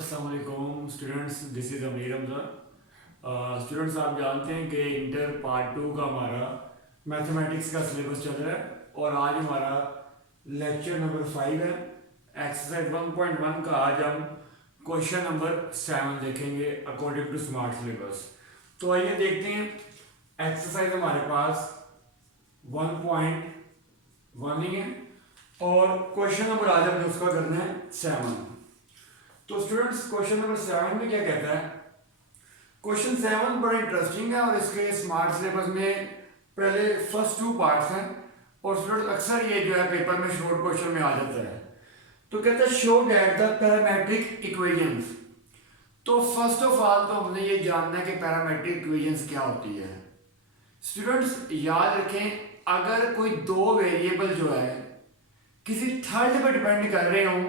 अस्सलाम वालेकुम students, this is Amir Hamza. Students, आप जानते हैं कि इंटर पार्ट 2 का हमारा मैथमेटिक्स का सिलेबस चल रहा है और आज हमारा लेक्चर नंबर 5 है। एक्सरसाइज 1.1 का आज हम क्वेश्चन नंबर 7 देखेंगे अकॉर्डिंग टू स्मार्ट सिलेबस। तो आइए देखते हैं। एक्सरसाइज हमारे पास 1.1 ही है और क्वेश्चन नंबर आज हमने उसका करना है 7। तो स्टूडेंट्स, क्वेश्चन नंबर 7 में क्या कहता है? क्वेश्चन 7 बड़ा इंटरेस्टिंग है और इसके स्मार्ट सिलेबस में पहले फर्स्ट 2 पार्ट्स हैं और स्टूडेंट्स अक्सर ये जो है पेपर में शॉर्ट क्वेश्चन में आ जाता है। तो कहता है show that the parametric equations. तो फर्स्ट ऑफ ऑल तो हमने ये जानना है कि पैरामेट्रिक इक्वेशंस क्या होती है। स्टूडेंट्स याद रखें, अगर कोई दो वेरिएबल जो है किसी थर्ड पर डिपेंड कर रहे हों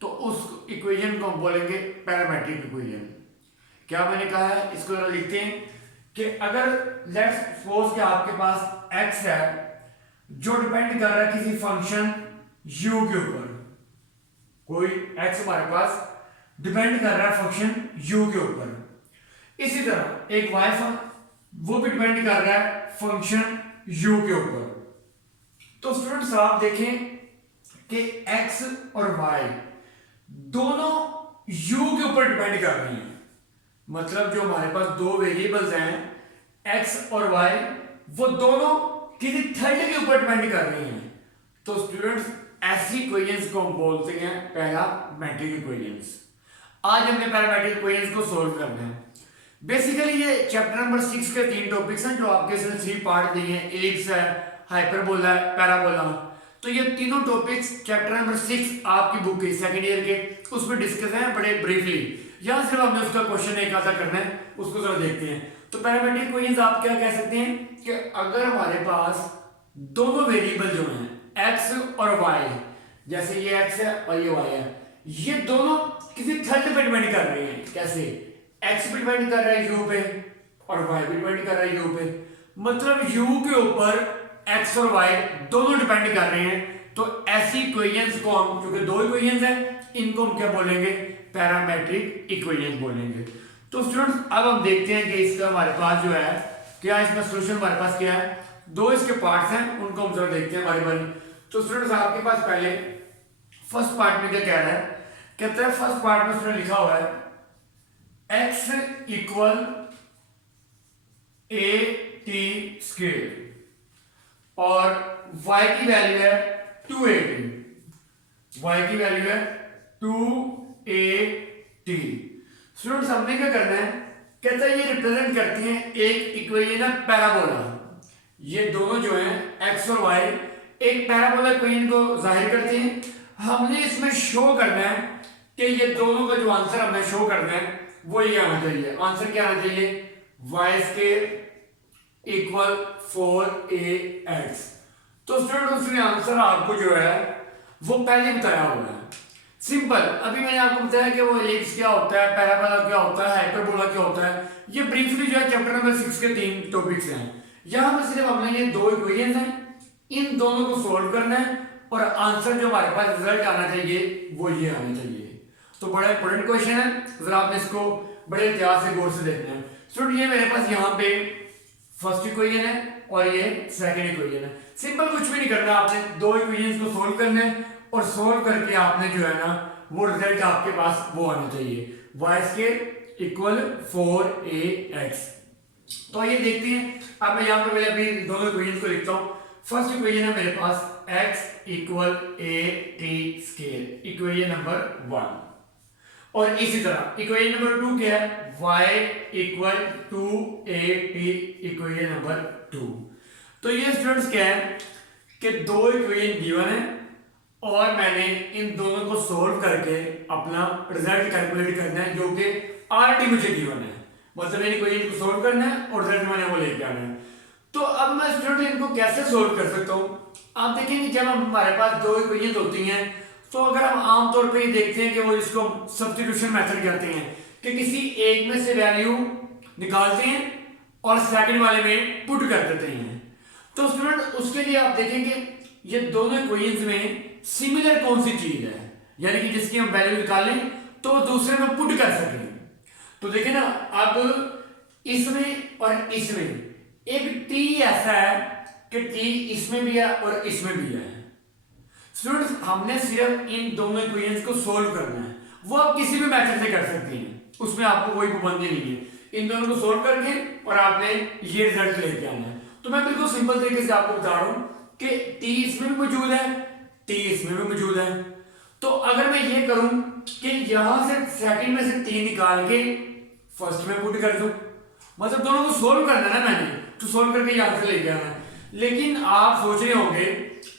तो उस इक्वेशन को हम बोलेंगे पैरामेट्रिक इक्वेशन। क्या मैंने कहा है, इसको जरा लिखते हैं कि अगर लेट्स सपोज कि आपके पास x है जो डिपेंड कर रहा है किसी फंक्शन u के ऊपर। कोई x हमारे पास डिपेंड कर रहा है फंक्शन u के ऊपर। इसी तरह एक y वो भी डिपेंड कर रहा है फंक्शन u के ऊपर। तो स्टूडेंट्स आप देखें कि x और y दोनों u के ऊपर डिपेंड कर रही हैं। मतलब जो हमारे पास दो वेरिएबल्स हैं x और y, वो दोनों किसी थर्ड के ऊपर डिपेंड कर रही हैं। तो स्टूडेंट्स ऐसी इक्वेशंस को हम बोलते हैं पैरामेट्रिक इक्वेशंस। आज हमने पैरामेट्रिक इक्वेशंस को सॉल्व करना है। बेसिकली ये चैप्टर नंबर 6 के 3 टॉपिक्स हैं जो आपके इसमें 3 पार्ट दिए हैं। एलिप्स है, हाइपरबोला है, पैराबोला। तो ये तीनों टॉपिक्स चैप्टर नंबर 6 आपकी बुक के सेकंड ईयर के उसमें डिस्कस हैं बड़े ब्रीफली। यहां सिर्फ हमने उसका क्वेश्चन एक आधा करना है, उसको जरा देखते हैं। तो पैरामेट्रिक इक्वेशंस आप क्या कह सकते हैं कि अगर हमारे पास दोनों वेरिएबल जो हैं x और y, जैसे ये x है और ये y है, ये दोनों किसी थर्ड पे डिपेंड कर रहे हैं। कैसे? x पे डिपेंड कर रहा है u पे और y पे डिपेंड कर रहा है u पे। मतलब u के ऊपर x और y दोनों डिपेंड कर रहे हैं। तो ऐसी इक्वेशंस को हम, क्योंकि दो इक्वेशंस हैं, इनको हम क्या बोलेंगे? पैरामेट्रिक इक्वेशंस बोलेंगे। तो स्टूडेंट्स अब हम देखते हैं कि इसका हमारे पास जो है क्या, इसका सॉल्यूशन हमारे पास क्या है। दो इसके पार्ट्स हैं, उनको हम जरा देखते हैं बारी बारी। तो स्टूडेंट्स आपके पास पहले फर्स्ट पार्ट में क्या कह रहा है? कहता है फर्स्ट पार्ट में उसने लिखा हुआ है x equal a t square और y की वैल्यू है 2at। y की वैल्यू है 2at। स्टूडेंट्स हमने क्या करना है? कहता है ये रिप्रेजेंट करती हैं एक इक्वेशन है पैराबोला। ये दोनों जो हैं x और y एक पैराबोला इक्वेशन को जाहिर करते हैं। हमने इसमें शो करना है कि ये दोनों का जो आंसर हमें शो करना है वो ये आना चाहिए। आंसर क्या आना चाहिए? y square equal 4ax। तो स्टूडेंट उसने आंसर आपको जो है वो पहले बताया हुआ है। सिंपल, अभी मैंने आपको बताया कि वो एलिप्स क्या होता है, पैराबोला क्या होता है, हाइपरबोला क्या होता है। ये ब्रीफली जो है चैप्टर नंबर 6 के 3 टॉपिक्स हैं। यहां पर सिर्फ हमने ये दो इक्वेशंस हैं, इन दोनों को सॉल्व करना है और आंसर जो हमारे पास रिजल्ट आना चाहिए वो ये आना चाहिए। तो बड़ा इंपॉर्टेंट क्वेश्चन है, जरा आपने इसको बड़े इतिहास से गौर से देखना है। स्टूडेंट ये मेरे पास यहाँ पे फर्स्ट इक्वेशन है और ये सेकंड इक्वेशन है। सिंपल, कुछ भी नहीं करना, आपने दो इक्वेशंस को सॉल्व करना है और सॉल्व करके आपने जो है ना वो रिजल्ट आपके पास वो आना चाहिए, y स्क्वायर इक्वल 4ax। तो ये देखते हैं। अब मैं यहाँ पे पहले अभी दोनों इक्वेशंस को लिखता हूँ। फर्स्ट इक्वेशन है मेरे पास x equal at square, equation number 1। और इसी तरह इक्वेशन नंबर 2 क्या है? y equal 2at, equation number 2। तो ये स्टूडेंट्स क्या है कि दो इक्वेशन गिवन है और मैंने इन दोनों को सॉल्व करके अपना रिजल्ट कैलकुलेट करना है जो कि ऑलरेडी मुझे गिवन है। मतलब इन इक्वेशन को सॉल्व करना है और रिजल्ट मैंने वो लेके आना है। तो अब मैं स्टूडेंट इनको कैसे सॉल्व कर सकता हूँ? आप देखेंगे जब हमारे पास दो इक्वेशन होती हैं तो अगर हम आमतौर पर ये देखते हैं कि वो इसको सब्स्टिट्यूशन मेथड कहते हैं कि किसी एक में से वैल्यू निकालते हैं और सेकंड वाले में पुट कर देते हैं। तो स्टूडेंट उसके लिए आप देखेंगे ये दोनों इक्वेशंस में सिमिलर कौन सी चीज है, यानी कि जिसकी हम वैल्यू निकालें तो दूसरे में पुट कर सकें। तो देखिए ना, अब इसमें और इसमें एक टी ऐसा है कि टी इसमें भी है और इसमें भी है। स्टूडेंट्स, हमने सिर्फ इन दोनों इक्वेशंस को सोल्व करना है, वो आप किसी भी मेथड से कर सकते हैं, उसमें आपको कोई पाबंदी नहीं है। इन दोनों को सोल्व करके और आपने ये रिजल्ट लेके आना है। तो मैं बिल्कुल सिंपल तरीके से आपको बता रहा हूं कि टी इसमें भी मौजूद है, टी इसमें भी मौजूद है। तो अगर मैं ये करूं कि यहां से सेकंड में से टी निकाल के फर्स्ट में पुट कर दूं, मतलब दोनों को सोल्व करना है ना मैंने, तो सोल्व करके यहां से लेके आना है। लेकिन आप सोच रहे होंगे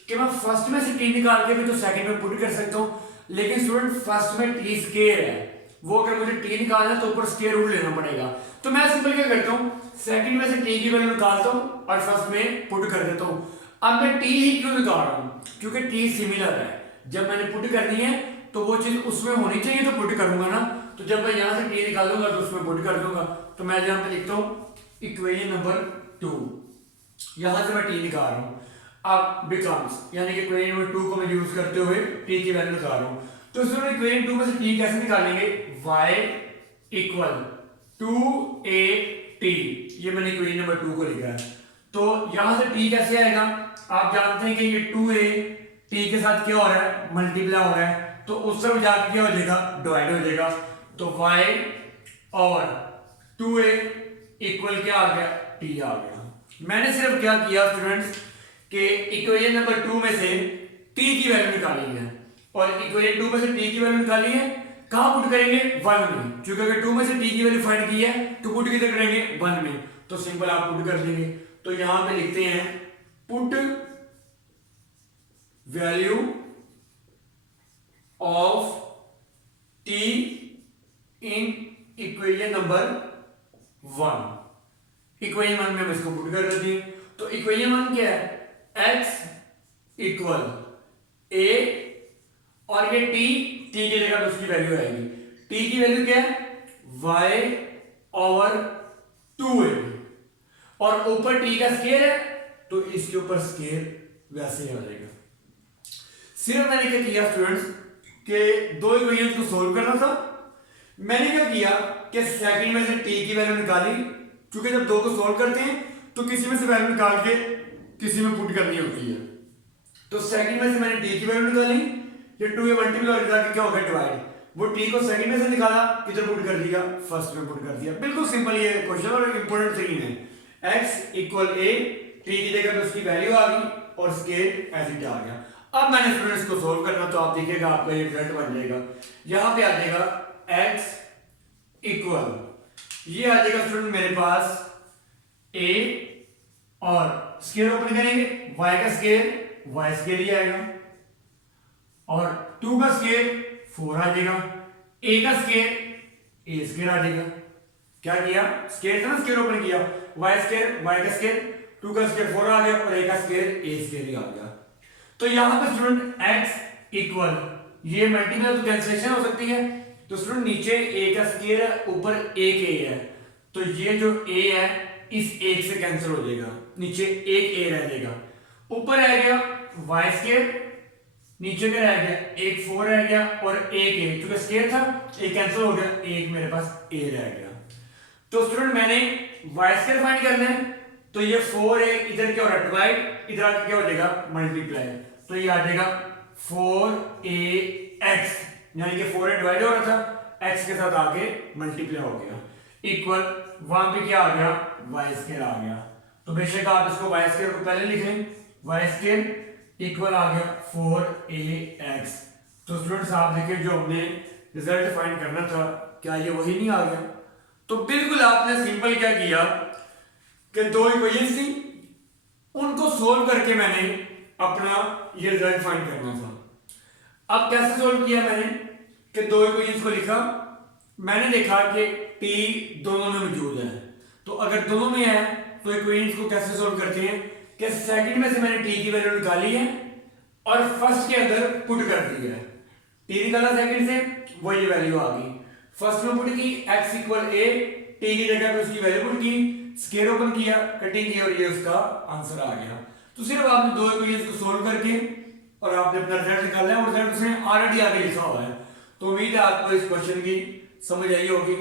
कि मैं फर्स्ट में से टी निकाल के भी तो सेकंड में पुट कर सकता हूं, लेकिन स्टूडेंट फर्स्ट में टी स्क्वायर है, वो अगर मुझे टी निकालना है तो ऊपर स्क्वायर रूट लेना पड़ेगा। तो मैं सिंपल क्या करता हूं, सेकंड में से टी की वैल्यू निकालता हूं और फर्स्ट में पुट कर देता हूं। अब मैं टी ही क्यों निकाल रहा हूं, क्योंकि टी सिमिलर है, जब मैंने पुट करनी है तो वो चीज उसमें होनी चाहिए तो पुट करूंगा ना। तो जब मैं यहां से टी निकालूंगा तो उसमें पुट कर दूंगा। तो मैं यहां पे लिखता हूं इक्वेशन नंबर 2, यहां से मैं टी निकाल रहा हूं। अब बिकम्स, यानी कि इक्वेशन नंबर 2 को मैं यूज करते हुए टी की वैल्यू निकाल रहा हूं। तो इसमें इक्वेशन 2 में से टी कैसे निकालेंगे, y इक्वल 2at, ये मैंने इक्वेशन नंबर 2 को लिखा है। तो यहां से टी कैसे आएगा, आप जानते हैं कि ये 2a टी के साथ क्या हो रहा है, मल्टीप्लाई हो रहा है, तो उस तरफ जाके क्या हो जाएगा, डिवाइड हो जाएगा। तो y और 2a इक्वल क्या आ गया, t आ गया। मैंने सिर्फ क्या किया स्टूडेंट्स कि इक्वेशन नंबर 2 में से t की वैल्यू निकाली है, और इक्वेशन 2 में से t की वैल्यू निकाली है, कहां पुट करेंगे, 1 में, क्योंकि अगर 2 में से t की वैल्यू फाइंड की है तो पुट किधर करेंगे, 1 में। तो सिंपल आप पुट कर देंगे। तो यहां पे लिखते हैं put value of t in equation number 1। Equation 1 में हम इसको पुट कर देते हैं। तो इक्वेशन 1 क्या है, x इक्वल a, और ये t की जगह उसकी वैल्यू आएगी, t की वैल्यू क्या है, y ओवर 2a, और ऊपर t का स्क्वायर है तो इसके ऊपर स्क्वायर वैसे ही आ जाएगा। सिर्फ मैंने क्या किया स्टूडेंट्स कि दो इक्वेशंस को सोल्व करना था। मैंने क्या किया कि सेकंड में से t की वैल्यू निकाली, क्योंकि जब दो को सोल्व करते हैं तो किसी में से वैल्यू निकाल के किसी में पुट करनी होती है। तो सेकंड में से मैंने t की वैल्यू निकाली, ये 2a मल्टीप्लाई और जाके क्या होगा, डिवाइड, वो t को सेकंड में से निकाला, किधर पुट कर दिया, फर्स्ट में पुट कर दिया। बिल्कुल सिंपल ये क्वेश्चन और इंपॉर्टेंट थिंग है। x इक्वल a, t की जगह पे उसकी वैल्यू आ गई और स्क्वायर एज इट आ गया। अब मैंने स्टूडेंट्स को सोल्व करना, तो आप देखिएगा आपका ये रिजल्ट बन जाएगा। यहां पे आ जाएगा x इक्वल, ये आ जाएगा स्टूडेंट मेरे पास a, और स्क्वायर ओपन करेंगे, y का स्क्वायर y स्क्वायर ही आएगा, और 2 का स्क्वायर 4 आ जाएगा, a का स्क्वायर a स्क्वायर आ जाएगा। क्या किया, स्क्वायर था ना, स्क्वायर ओपन किया, y स्क्वायर y का स्क्वायर, 2 का स्क्वायर 4 आ गया, और a का स्क्वायर a स्क्वायर ही आ गया। तो यहां पे स्टूडेंट x इक्वल, ये मल्टीप्लाई तो कैंसिलेशन हो सकती है, तो स्टूडेंट नीचे a का स्क्वायर है, ऊपर एक a है, तो ये जो a है इस एक से कैंसिल हो जाएगा, नीचे एक a रह जाएगा, ऊपर रह गया y स्क्वायर, नीचे क्या रह गया, एक 4 रह गया, और एक a, क्योंकि स्क्वायर था एक कैंसिल हो गया, एक मेरे पास a रह गया। तो स्टूडेंट मैंने y स्क्वायर फाइंड करना है, तो ये 4a इधर क्या हो रहा है, डिवाइड, इधर आके क्या हो जाएगा, मल्टीप्लाई, तो ये आ जाएगा 4ax, यानी कि 4a डिवाइड हो रहा था, x के साथ आके मल्टीप्लाई हो गया, इक्वल वहां पे क्या आ गया, y स्क्वायर आ गया। तो बेशक आप इसको y स्क्वायर को पहले लिख लें, y स्क्वायर इक्वल आ गया 4ax। तो स्टूडेंट्स आप देखिए जो हमने रिजल्ट फाइंड करना था, क्या ये वही नहीं आ गया। तो बिल्कुल आपने सिंपल क्या किया कि दो इक्वेशंस थी, उनको सोल्व करके मैंने अपना ये रिजल्ट फाइंड करना था। अब कैसे सोल्व किया मैंने कि दो इक्वेशंस को लिखा, मैंने देखा कि t दोनों में मौजूद है, तो अगर दोनों में है तो इक्वेशंस को कैसे सोल्व करते हैं कि सेकंड में से मैंने t की वैल्यू निकाली है और फर्स्ट के अंदर पुट कर दी है, t निकाला सेकंड से, वो ये वैल्यू आ गई, फर्स्ट में पुट की x इक्वल a, t की जगह पे उसकी वैल्यू पुट की, स्क्वायर ओपन किया, कटिंग की, और ये उसका आंसर आ गया। तो सिर्फ आपने दो इक्वेशंस को सोल्व करके और आपने अपना रिजल्ट निकाला है, और रिजल्ट उसने ऑलरेडी आगे लिखा हुआ है। तो उम्मीद है आपको इस क्वेश्चन की समझ आई होगी।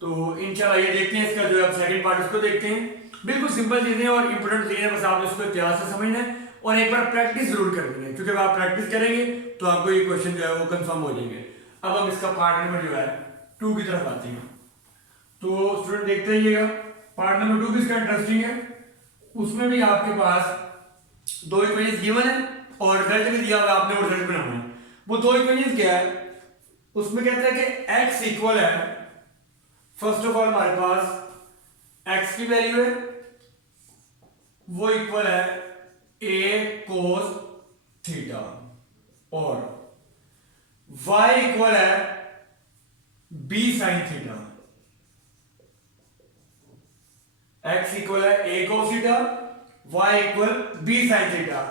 तो इंशाल्लाह ये देखते हैं इसका जो है सेकंड पार्ट उसको देखते हैं। बिल्कुल सिंपल चीजें और इंपोर्टेंट चीजें, बस आप इसको ध्यान से समझना है और एक बार प्रैक्टिस जरूर करनी है, क्योंकि अगर आप प्रैक्टिस करेंगे तो आपको ये क्वेश्चन जो है वो कंफर्म हो जाएंगे। अब हम इसका पार्ट नंबर जो है 2 की तरफ आते हैं। तो स्टूडेंट देखते रहिएगा, पार्ट नंबर 2 भी इसका इंटरेस्टिंग है। उसमें भी आपके पास 2 इक्वेशंस गिवन है और रिजल्ट भी दिया हुआ, आपने वो रिजल्ट बनाना है। वो 2 इक्वेशंस क्या है, उसमें कहता है कि x इक्वल है, फर्स्ट ऑफ ऑल हमारे पास x की वैल्यू है वो इक्वल है a cos थीटा और y इक्वल है b sin theta. x equal है a cos theta, y equal b sin theta.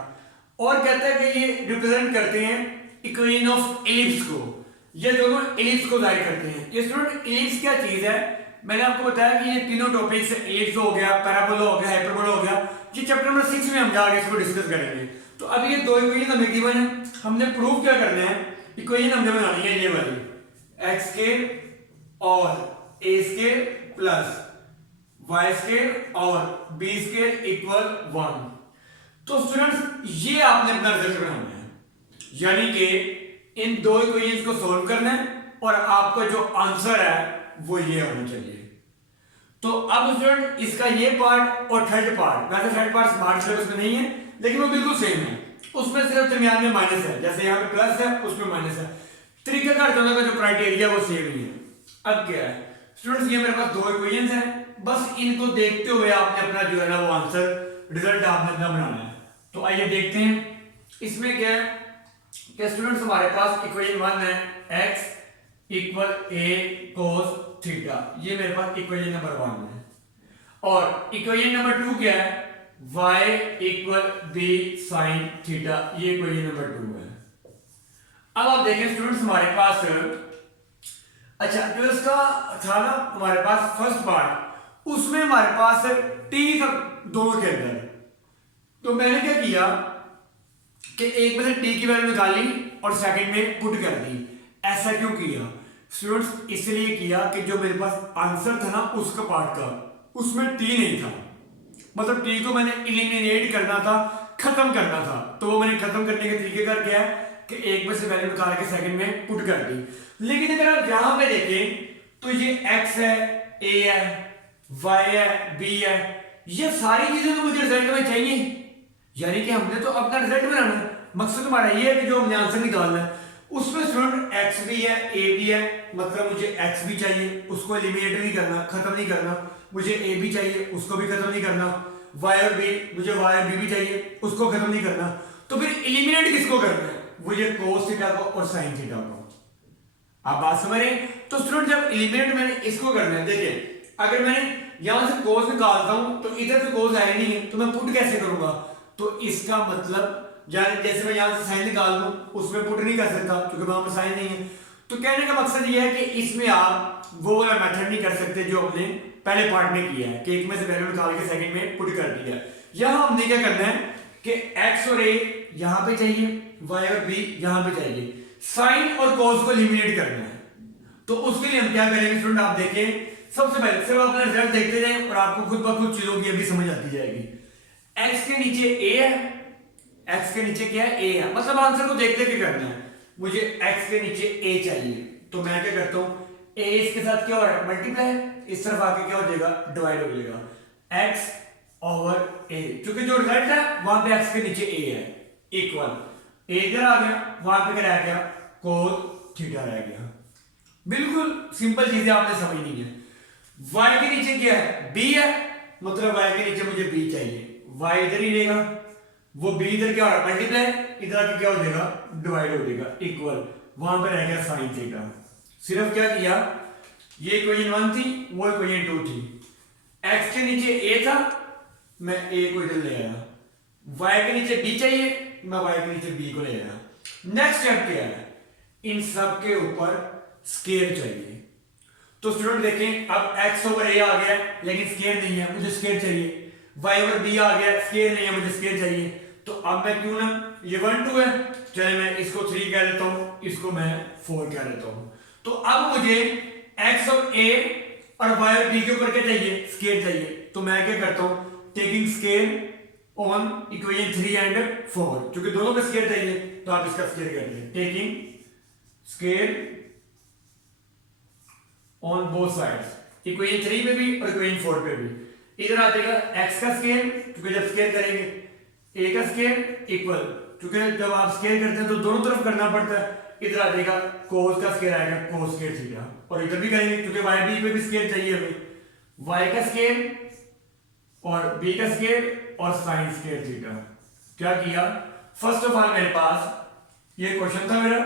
और कहता है कि ये रिप्रेजेंट करते हैं इक्वेशन ऑफ एलिप्स को, ये दोनों एलिप्स को जाहिर करते हैं। ये स्टूडेंट एलिप्स क्या चीज है, मैंने आपको बताया कि ये तीनों टॉपिक्स, एलिप्स हो गया, पैराबोला हो गया, हाइपरबोला हो गया, ये चैप्टर नंबर 6 में हम जाके इसको डिस्कस करेंगे। तो अब ये 2 इक्वेशन हमें गिवन है, हमने प्रूव क्या करना है, इक्वेशन हमने बनानी है ये वाली x स्क्वायर और a square plus y square और b स्क्वायर इक्वल 1। तो स्टूडेंट्स ये आपने अपना रिजल्ट बनाना है, यानी कि इन 2 इक्वेशंस को सॉल्व करना है और आपका जो आंसर है वो ये होना चाहिए। तो अब स्टूडेंट इसका ये पार्ट और थर्ड पार्ट, वैसे थर्ड पार्ट स्मार्ट सिलेबस में नहीं है लेकिन वो बिल्कुल सेम है, उसमें सिर्फ दरमियान में माइनस है, जैसे यहाँ पे प्लस है उसमें माइनस है, तरीकेकार दोनों का जो क्राइटेरिया वो सेम ही है। अब क्या है स्टूडेंट्स, ये मेरे पास 2 इक्वेशंस हैं, बस इनको देखते हुए आपने अपना जो है ना वो आंसर रिजल्ट आपने अपना बनाना है। तो आइए देखते हैं इसमें क्या है कि स्टूडेंट्स हमारे पास इक्वेशन 1 है x equal a cos theta, ये मेरे पास इक्वेशन नंबर 1 है। और इक्वेशन नंबर 2 क्या है, y equal b sin theta, ये इक्वेशन नंबर 2 है। अब आप देखें स्टूडेंट्स हमारे पास, अच्छा जो इसका था ना हमारे पास फर्स्ट पार्ट, उसमें हमारे पास t था दोनों के अंदर। तो मैंने क्या किया कि एक में से t की वैल्यू निकाली और सेकंड में पुट कर दी। ऐसा क्यों किया स्टूडेंट्स, इसलिए किया कि जो मेरे पास आंसर था ना उसका पार्ट का, उसमें t नहीं था, मतलब t को मैंने एलिमिनेट करना था, खत्म करना था। तो वो मैंने खत्म करने के तरीके का क्या है कि एक में से वैल्यू निकाल के सेकंड में पुट कर दी। लेकिन अगर आप यहां पे देखें तो ये x है, a है, y है, b है, ये सारी चीजें तो मुझे रिजल्ट में चाहिए, यानी कि हमने तो अपना रिजल्ट बनाना है। मकसद हमारा ये है कि जो हमने आंसर निकालना है उसमें स्टूडेंट x भी है, a भी है, मतलब मुझे x भी चाहिए, उसको एलिमिनेट नहीं करना, खत्म नहीं करना, मुझे a भी चाहिए, उसको भी खत्म नहीं करना, y और b, मुझे y और b भी चाहिए, उसको खत्म नहीं करना। तो फिर एलिमिनेट किसको करना है, मुझे cos थीटा को और sin थीटा को। आप बात समझ रहे हैं? तो स्टूडेंट जब एलिमिनेट मैंने इसको करना है, देखिए अगर मैंने यहां से cos निकालता हूं तो इधर से cos आया नहीं है, तो मैं पुट कैसे करूंगा, तो इसका मतलब जैसे मैं यहां से साइन निकाल लूं उसमें पुट नहीं कर सकता क्योंकि वहां पर साइन नहीं है। तो कहने का मकसद ये है कि इसमें आप वो वाला मेथड नहीं कर सकते जो हमने पहले पार्ट में किया है कि एक में से वैल्यू निकाल के सेकंड में पुट कर दिया। यहां हमने क्या करना है कि x और a यहां पे चाहिए, y और b यहां पे चाहिए, साइन और cos को एलिमिनेट करना है। तो उसके लिए हम क्या करेंगे स्टूडेंट, आप देखें सबसे पहले सिर्फ अपना रिजल्ट देखते जाएं और आपको खुद ब खुद चीजों की अभी समझ आती जाएगी। x के नीचे a है, x के नीचे क्या है, a है, मतलब आंसर को देखते क्या करना है, मुझे x के नीचे a चाहिए। तो मैं क्या करता हूं, a इसके साथ क्या हो रहा है, मल्टीप्लाई, इस तरफ आके क्या हो जाएगा, डिवाइड हो जाएगा, x ओवर a, क्योंकि जो रिजल्ट है वहां पे x के नीचे a है, इक्वल a इधर आ गया, वहां पे क्या रह गया, cos थीटा रह गया। बिल्कुल सिंपल चीजें आपने समझनी है। y के नीचे क्या है, b है, मतलब y के नीचे मुझे b चाहिए, y इधर ही रहेगा, वो b इधर क्या हो रहा है, मल्टीप्लाई, इधर आके क्या हो जाएगा, डिवाइड हो जाएगा, इक्वल, वहां पे रह गया sin थीटा। सिर्फ क्या किया, ये इक्वेशन 1 थी, वो इक्वेशन 2 थी, x के नीचे a था, मैं a को इधर ले आया, y के नीचे b चाहिए, मैं y के नीचे b को ले आया। नेक्स्ट स्टेप क्या है, इन सब के ऊपर स्केयर चाहिए। तो स्टूडेंट देखें अब x ओवर a आ गया लेकिन स्केयर नहीं है, मुझे स्केयर चाहिए, y ओवर b आ गया, स्केयर नहीं है, मुझे स्केयर चाहिए। तो अब मैं क्यों ना, ये 1 2 है, चले मैं इसको 3 कह लेता हूं, इसको मैं 4 कह देता हूं। तो अब मुझे x और a और y और b के ऊपर क्या चाहिए, स्केयर चाहिए। तो मैं क्या करता हूं, taking square on equation 3 and 4, क्योंकि दोनों पे स्केयर चाहिए तो आप इसका स्केयर कर लीजिए। Taking square on both sides, equation 3 पे भी और इक्वेशन 4 पे भी। इधर आ जाएगा x का स्केयर, क्योंकि जब स्केयर करेंगे a का स्केयर इक्वल, क्योंकि जब आप स्केयर करते हैं तो दोनों तरफ करना पड़ता है। इधर आ जाएगा cos का स्केयर आएगा cos स्केयर थीटा, और इधर भी करेंगे क्योंकि y b पे भी स्केयर चाहिए हमें, y का स्केयर और b का स्केयर और sin स्केयर थीटा। क्या किया, फर्स्ट ऑफ ऑल मेरे पास ये क्वेश्चन था मेरा,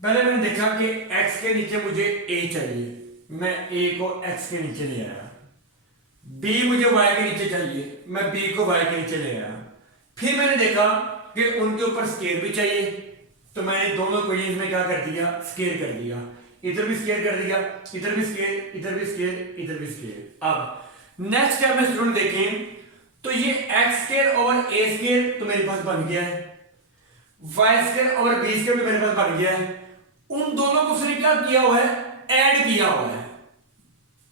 पहले मैंने देखा कि x के नीचे मुझे a चाहिए, मैं a को x के नीचे ले आया। b मुझे y के नीचे चाहिए, मैं b को y के नीचे ले आया। फिर मैंने देखा कि उनके ऊपर स्केयर भी चाहिए, तो मैंने दोनों इक्वेशंस में क्या कर दिया, स्केयर कर दिया। इधर भी स्केयर कर दिया, इधर भी स्केयर, इधर भी स्केयर, इधर भी स्केयर। अब नेक्स्ट स्टेप में स्टूडेंट देखें तो ये x स्केयर और a स्केयर तो मेरे पास बन गया है, y स्केयर और b स्केयर तो मेरे पास बन गया है। उन दोनों को उसने क्या किया हुआ है, ऐड किया हुआ है,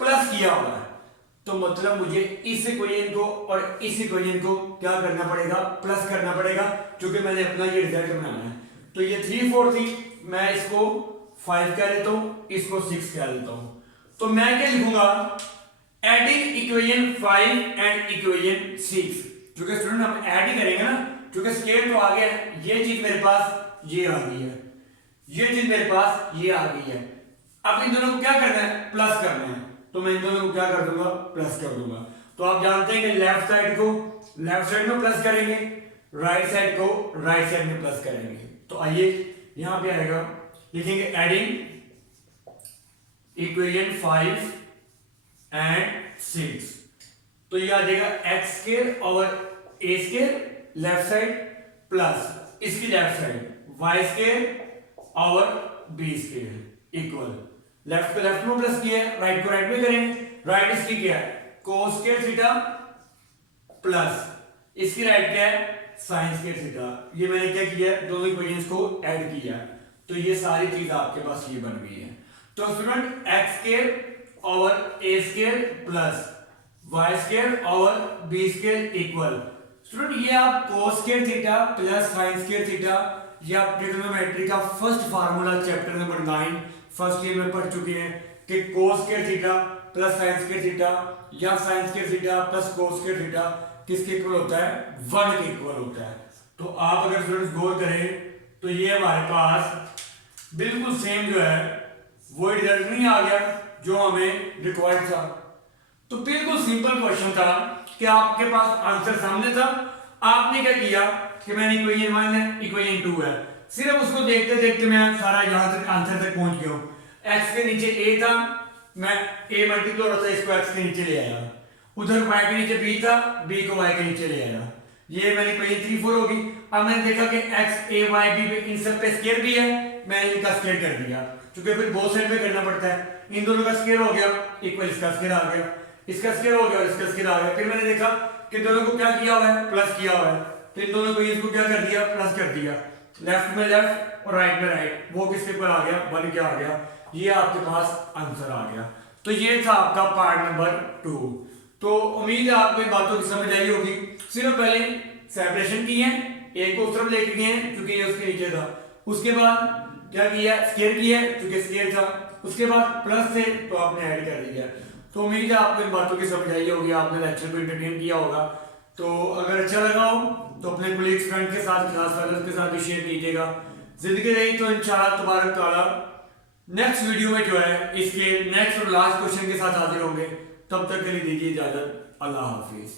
प्लस किया हुआ है। तो मतलब मुझे इस इक्वेशन को और इस इक्वेशन को क्या करना पड़ेगा, प्लस करना पड़ेगा, क्योंकि मैंने अपना ये रिजल्ट बनाना है। तो ये 3 4 थी, मैं इसको 5 कह देता हूं, इसको 6 कह देता हूं। तो मैं क्या लिखूंगा, एडिंग इक्वेशन 5 एंड इक्वेशन 6, क्योंकि स्टूडेंट हम ऐड ही करेंगे ना, क्योंकि स्केयर तो आ गया, ये चीज मेरे पास ये आ गई है, ये चीज मेरे पास ये आ गई है। अब इन दोनों को क्या करना है, प्लस करना है। तो मैं इन दोनों को क्या कर दूंगा, प्लस कर दूंगा। तो आप जानते हैं कि लेफ्ट साइड को लेफ्ट साइड में प्लस करेंगे, राइट साइड को राइट साइड में प्लस करेंगे। तो आइए यहां पे आएगा, लिखेंगे एडिंग इक्वेशन 5 एंड 6। तो ये आ जाएगा x स्क्वायर और a square left side plus इसकी लेफ्ट साइड y स्क्वायर और b स्क्वायर इक्वल, लेफ्ट को लेफ्ट में प्लस किया, राइट को राइट में करेंगे। राइट इसकी क्या है, cos स्क्वायर थीटा प्लस इसकी राइट क्या है, sin स्क्वायर थीटा। ये मैंने क्या किया, दोनों इक्वेशंस को ऐड किया, तो ये सारी चीज आपके पास ये बन गई है। तो स्टूडेंट x स्क्वायर और a square plus y square और b स्क्वायर इक्वल, स्टूडेंट ये आप cos square theta plus sin square theta, ये आप ट्रिग्नोमेट्री का first formula chapter number 9 first year में पढ़ चुके हैं कि cos square theta plus sin square theta या sin square theta plus cos square theta किसके इक्वल होता है, 1 के इक्वल होता है। तो आप अगर स्टूडेंट्स गौर करें तो ये हमारे पास बिल्कुल सेम जो है वो रिजल्ट नहीं आ गया जो हमें रिक्वायर्ड था। तो बिल्कुल सिंपल क्वेश्चन था कि आपके पास आंसर सामने था, आपने क्या किया कि मैंने इक्वेशन 1 है इक्वेशन 2 है, सिर्फ उसको देखते देखते मैं सारा यहां तक आंसर तक पहुंच गया हूं। x के नीचे a था, मैं a मल्टीप्लाई होता है इसको x के नीचे ले आया, उधर y के नीचे b था, b को y के नीचे ले आया, ये मैंने इक्वेशन 3 4 होगी। अब मैंने देखा कि x a y b पे इन सब पे स्क्वायर भी है, मैंने इनका स्क्वायर कर दिया, क्योंकि फिर बोथ साइड पे करना पड़ता है। इन दोनों का स्क्वायर हो गया इक्वल इसका स्क्वायर आ गया, इसका स्क्वायर हो गया और इसका स्क्वायर आ गया। फिर मैंने देखा कि दोनों को क्या किया हुआ है, प्लस किया हुआ है, तो इन दोनों को इसको क्या कर दिया, प्लस कर दिया, लेफ्ट में लेफ्ट और राइट में राइट, वो किसके ऊपर आ गया, 1 क्या आ गया, ये आपके पास आंसर आ गया। तो ये था आपका पार्ट नंबर 2। तो उम्मीद है आपको इन बातों की समझ आई होगी। सिर्फ पहले सेपरेशन की है, एक को उस तरफ लेके गए हैं क्योंकि ये उसके नीचे था, उसके बाद क्या किया, स्क्वायर किया क्योंकि स्क्वायर था, उसके बाद प्लस थे तो आपने ऐड कर दिया। तो उम्मीद है आपको इन बातों की समझ आई होगी, आपने लेक्चर को एंटरटेन किया होगा। तो अगर अच्छा लगा हो तो अपने कोलीग्स फ्रेंड के साथ, क्लास फेलोज के साथ भी शेयर कीजिएगा। जिंदगी रही तो इंशाअल्लाह तबारक तआला नेक्स्ट वीडियो में जो है इसके नेक्स्ट और लास्ट क्वेश्चन के साथ हाजिर होंगे। तब तक के लिए दीजिए इजाजत, अल्लाह हाफिज।